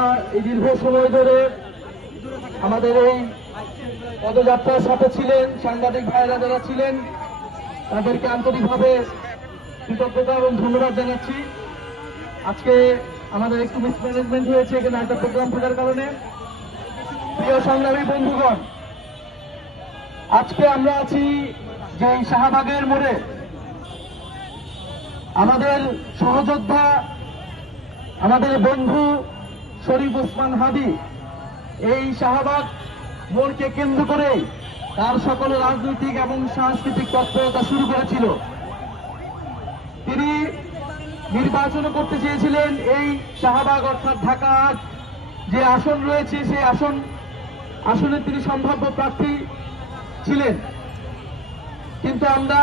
এই দীর্ঘ সময় ধরে আমাদের এই পদযাত্রার সাথে ছিলেন, সাংবাদিক ভাইরা যারা ছিলেন তাদেরকে আন্তরিকভাবে কৃতজ্ঞতা এবং ধন্যবাদ জানাচ্ছি। আজকে আমাদের একটু মিসম্যানেজমেন্ট হয়েছে এখানে একটা প্রোগ্রাম থাকার কারণে। প্রিয় সংগ্রামী বন্ধুগণ, আজকে আমরা আছি যে শাহবাগের মোড়ে। আমাদের সহযোদ্ধা, আমাদের বন্ধু শরীফ ওসমান হাদী এই শাহবাগ মোড়কে কেন্দ্র করে তার সকল রাজনৈতিক এবং সাংস্কৃতিক তৎপরতা শুরু করেছিল। তিনি নির্বাচন করতে চেয়েছিলেন এই শাহবাগ অর্থাৎ ঢাকা যে আসন রয়েছে সেই আসনে তিনি সম্ভাব্য প্রার্থী ছিলেন। কিন্তু আমরা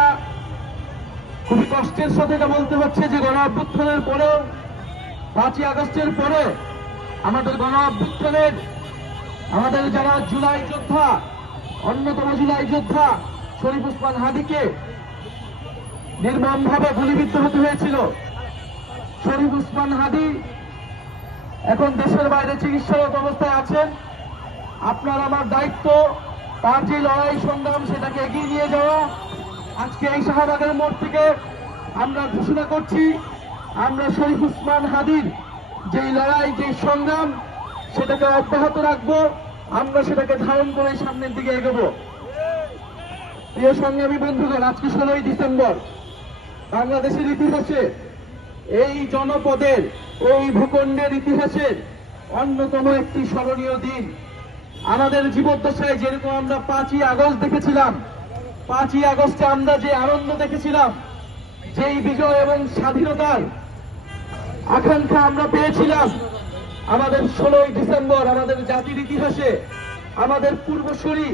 খুবই কষ্টের সাথে এটা বলতে হচ্ছে যে গণ অভ্যুত্থানের পরেও 5ই আগস্টের পরে আমাদের গণ অভ্যুত্থানের আমাদের যারা জুলাই যোদ্ধা, অন্যতম জুলাই যোদ্ধা শরীফ ওসমান হাদীকে নির্মমভাবে গুলিবিদ্ধ হতে হয়েছিল। শরীফ ওসমান হাদী এখন দেশের বাইরে চিকিৎসারত অবস্থায় আছেন। আপনার আমার দায়িত্ব তার যে লড়াই সংগ্রাম সেটাকে এগিয়ে নিয়ে যাওয়া। আজকে এই শাহবাগের মোড় থেকে আমরা ঘোষণা করছি, আমরা শরীফ ওসমান হাদীর যে লড়াই, যে সংগ্রাম সেটাকে অব্যাহত রাখবো। আমরা সেটাকে ধারণ করে সামনের দিকে এগোবো। প্রিয় সংগ্রামী বন্ধুগণ, আজকে 16ই ডিসেম্বর বাংলাদেশের ইতিহাসে, এই জনপদের, এই ভূখণ্ডের ইতিহাসের অন্যতম একটি স্মরণীয় দিন। আমাদের জীবদ্দশায় যেরকম আমরা 5ই আগস্ট দেখেছিলাম, 5ই আগস্টে আমরা যে আনন্দ দেখেছিলাম, যেই বিজয় এবং স্বাধীনতার আকাঙ্ক্ষা আমরা পেয়েছিলাম, আমাদের 16ই ডিসেম্বর আমাদের জাতির ইতিহাসে, আমাদের পূর্বসূরি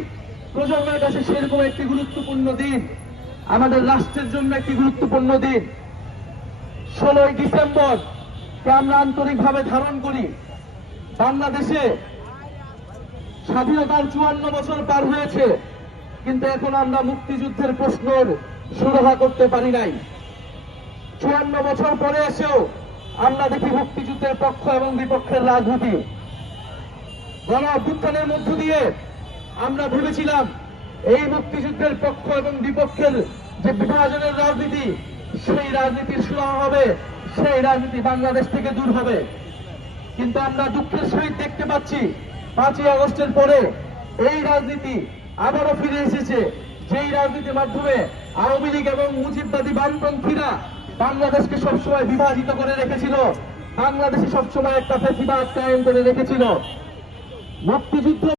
প্রজন্মের কাছে সেরকম একটি গুরুত্বপূর্ণ দিন, আমাদের রাষ্ট্রের জন্য একটি গুরুত্বপূর্ণ দিন। 16ই ডিসেম্বরকে আমরা আন্তরিকভাবে ধারণ করি। বাংলাদেশে স্বাধীনতার 54 বছর পার হয়েছে, কিন্তু এখন আমরা মুক্তিযুদ্ধের প্রশ্নের সুরাহা করতে পারি নাই। 54 বছর পরে এসেও আমরা দেখি মুক্তিযুদ্ধের পক্ষ এবং বিপক্ষের রাজনীতি। গণ অভ্যুত্থানের মধ্য দিয়ে আমরা ভেবেছিলাম এই মুক্তিযুদ্ধের পক্ষ এবং বিপক্ষের যে বিভাজনের রাজনীতি, সেই রাজনীতির সুরাহা হবে, সেই রাজনীতি বাংলাদেশ থেকে দূর হবে। কিন্তু আমরা দুঃখের সহিত দেখতে পাচ্ছি 5ই আগস্টের পরে এই রাজনীতি আবারও ফিরে এসেছে। যেই রাজনীতির মাধ্যমে আওয়ামী লীগ এবং মুজিববাদী বামপন্থীরা বাংলাদেশকে সবসময় বিভাজিত করে রেখেছিল, বাংলাদেশে সবসময় একটা ফ্যাসিবাদ কায়েম করে রেখেছিল। মুক্তিযুদ্ধ